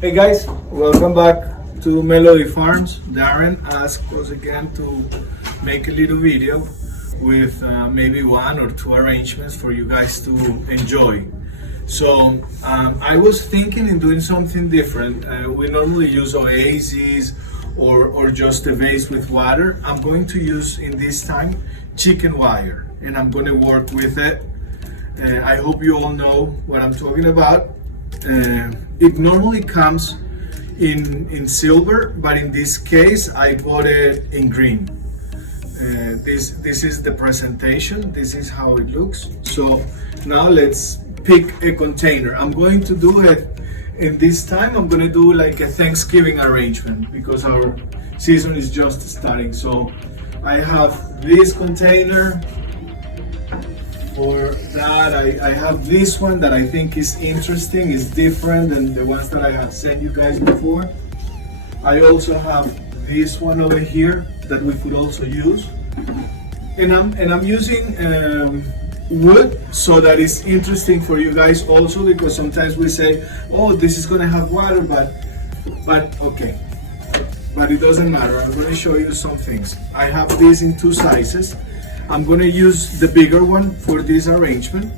Hey guys, welcome back to Melody Farms. Darren asked us again to make a little video with maybe one or two arrangements for you guys to enjoy. So I was thinking in doing something different. We normally use oases or just a vase with water. I'm going to use in this time chicken wire, and I'm going to work with it. I hope you all know what I'm talking about. It normally comes in silver, but in this case I bought it in green. This is the presentation. This is how it looks. So now let's pick a container. I'm going to do it in this time. I'm going to do like a Thanksgiving arrangement because our season is just starting. So I have this container. For that, I have this one that I think is interesting, is different than the ones that I have sent you guys before. I also have this one over here that we could also use, and I'm using wood so that it's interesting for you guys also, because sometimes we say, oh, this is gonna have water, but okay, but it doesn't matter. I'm gonna show you some things. I have this in two sizes. I'm going to use the bigger one for this arrangement.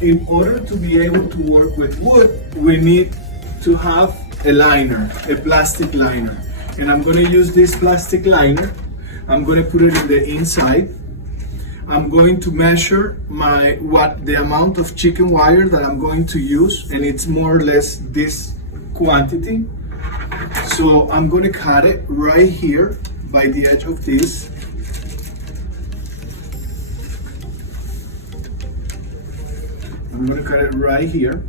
In order to be able to work with wood, we need to have a liner, a plastic liner. And I'm going to use this plastic liner. I'm going to put it in the inside. I'm going to measure the amount of chicken wire that I'm going to use, and it's more or less this quantity. So I'm going to cut it right here by the edge of this. I'm going to cut it right here.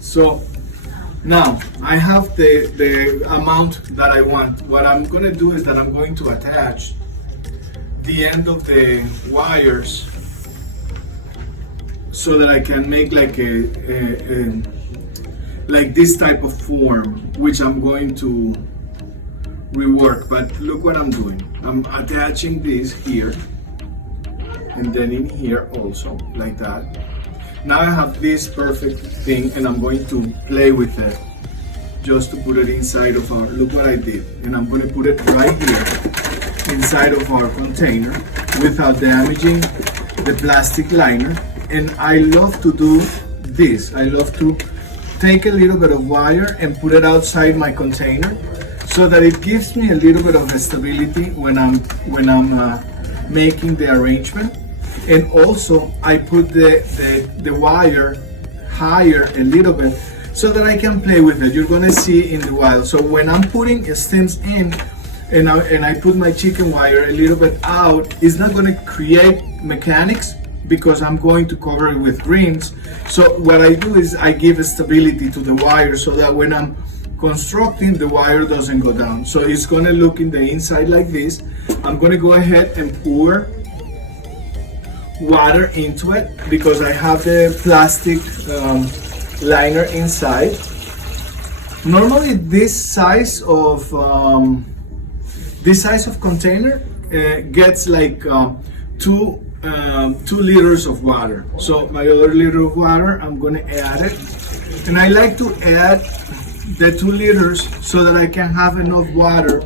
So now I have the amount that I want. What I'm going to do is that I'm going to attach the end of the wires so that I can make like like this type of form, which I'm going to rework. But look what I'm doing. I'm attaching this here, and then in here also, like that. Now I have this perfect thing, and I'm going to play with it just to put it inside of our, look what I did. And I'm going to put it right here inside of our container without damaging the plastic liner. And I love to do this. I love to take a little bit of wire and put it outside my container so that it gives me a little bit of stability when I'm making the arrangement. And also I put the wire higher a little bit so that I can play with it. You're gonna see in the while. So when I'm putting stems in and I put my chicken wire a little bit out, it's not gonna create mechanics because I'm going to cover it with greens. So what I do is I give stability to the wire so that when I'm constructing, the wire doesn't go down. So it's gonna look in the inside like this. I'm gonna go ahead and pour water into it because I have the plastic liner inside. Normally this size of container gets like 2 liters of water. So my other liter of water, I'm going to add it, and I like to add the 2 liters so that I can have enough water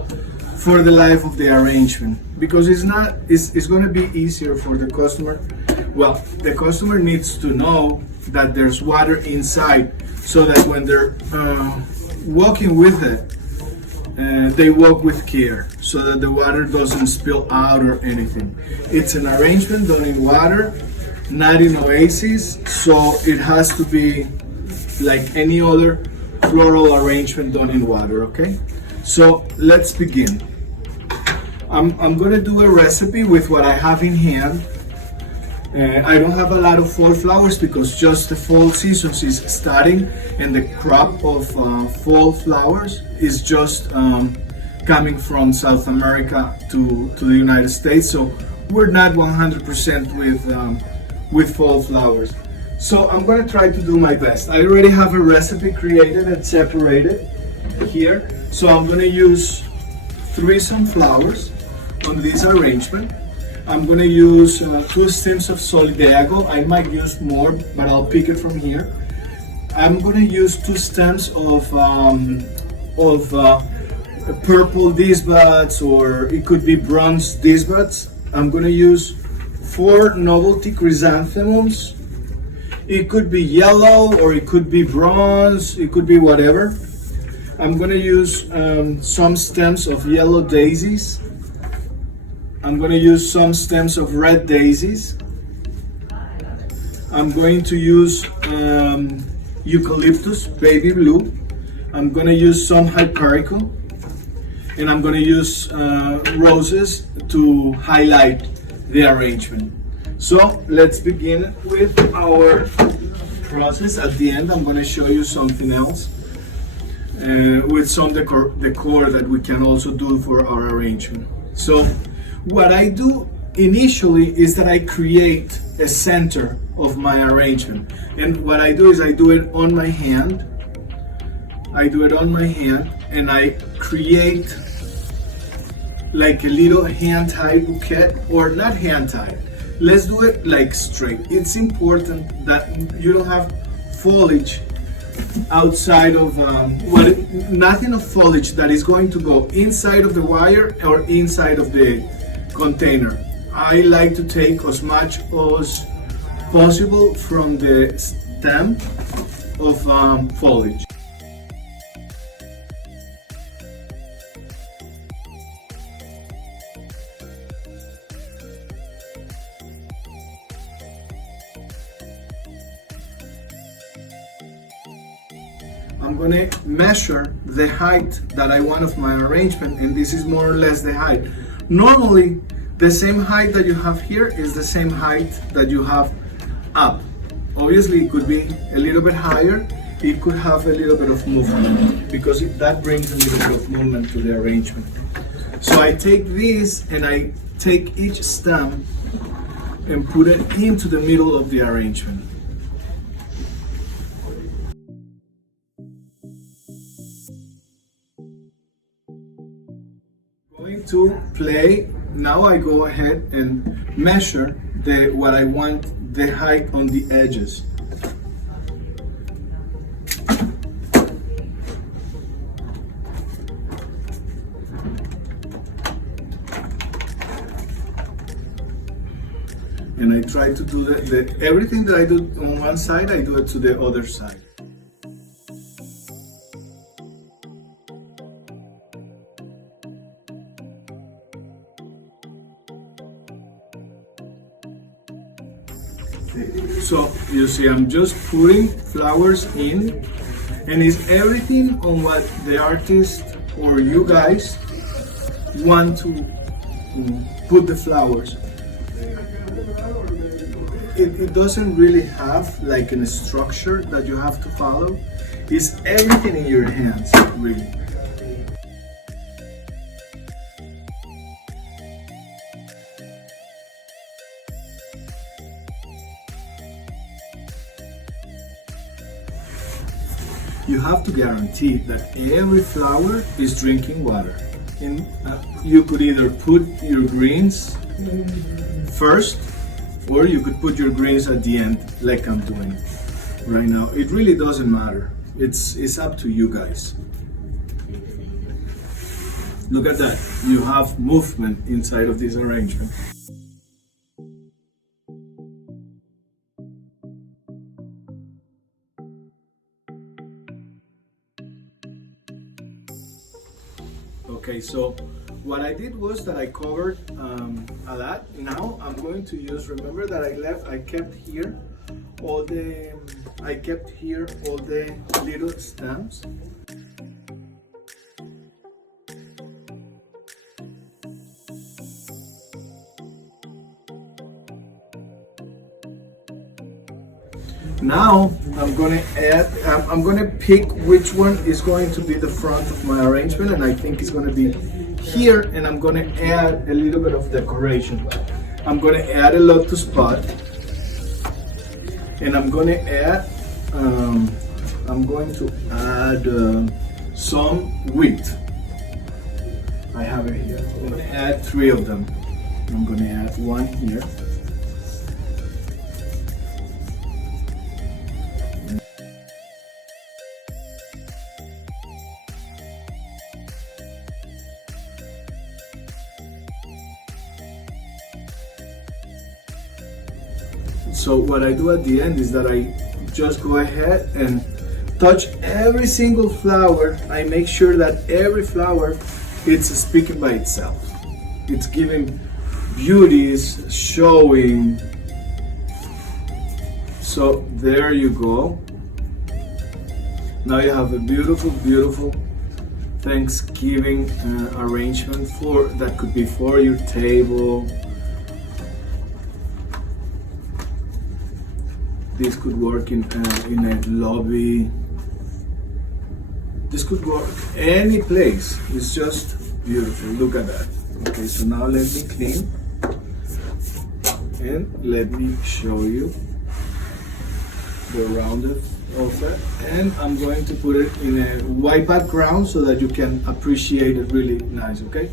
for the life of the arrangement, because it's going to be easier for the customer. Well, the customer needs to know that there's water inside so that when they're walking with it, they walk with care so that the water doesn't spill out or anything. It's an arrangement done in water, not in oasis, so it has to be like any other floral arrangement done in water, okay? So let's begin. I'm gonna do a recipe with what I have in hand. I don't have a lot of fall flowers because just the fall season is starting, and the crop of fall flowers is just coming from South America to the United States. So we're not 100% with fall flowers. So I'm gonna try to do my best. I already have a recipe created and separated here. So I'm gonna use 3 sunflowers on this arrangement. I'm gonna use 2 stems of Solidago. I might use more, but I'll pick it from here. I'm gonna use 2 stems of purple disbuds, or it could be bronze disbuds. I'm gonna use 4 novelty chrysanthemums. It could be yellow, or it could be bronze, it could be whatever. I'm gonna use some stems of yellow daisies. I'm gonna use some stems of red daisies. I'm going to use eucalyptus, baby blue. I'm gonna use some hypericum, and I'm gonna use roses to highlight the arrangement. So let's begin with our process. At the end, I'm gonna show you something else with some decor that we can also do for our arrangement. So what I do initially is that I create a center of my arrangement. And what I do is I do it on my hand. And I create like a little hand-tied bouquet, or not hand-tied. Let's do it like straight. It's important that you don't have foliage outside of nothing of foliage that is going to go inside of the wire or inside of the container. I like to take as much as possible from the stem of foliage. I'm gonna measure the height that I want of my arrangement, and this is more or less the height. Normally, the same height that you have here is the same height that you have up. Obviously, it could be a little bit higher. It could have a little bit of movement, because that brings a little bit of movement to the arrangement. So I take this and I take each stem and put it into the middle of the arrangement. Going to play. Now I go ahead and measure what I want the height on the edges. And I try to do everything that I do on one side, I do it to the other side. So you see, I'm just putting flowers in, and it's everything on what the artist or you guys want to put the flowers. It doesn't really have like a structure that you have to follow. It's everything in your hands, really. You have to guarantee that every flower is drinking water. And you could either put your greens first, or you could put your greens at the end, like I'm doing right now. It really doesn't matter. It's up to you guys. Look at that. You have movement inside of this arrangement. Okay, so what I did was that I covered a lot. Now I'm going to use, remember that I kept here all the little stems. Now I'm gonna pick which one is going to be the front of my arrangement, and I think it's gonna be here, and I'm gonna add a little bit of decoration. I'm gonna add a lotus pot, and I'm going to add some wheat. I have it here. I'm gonna add 3 of them. I'm gonna add one here. So what I do at the end is that I just go ahead and touch every single flower. I make sure that every flower it's speaking by itself. It's giving beauty, it's showing. So there you go. Now you have a beautiful, beautiful Thanksgiving arrangement for that could be for your table. This could work in a lobby. This could work any place. It's just beautiful. Look at that. Okay, so now let me clean and let me show you the round of it. And I'm going to put it in a white background so that you can appreciate it really nice. Okay.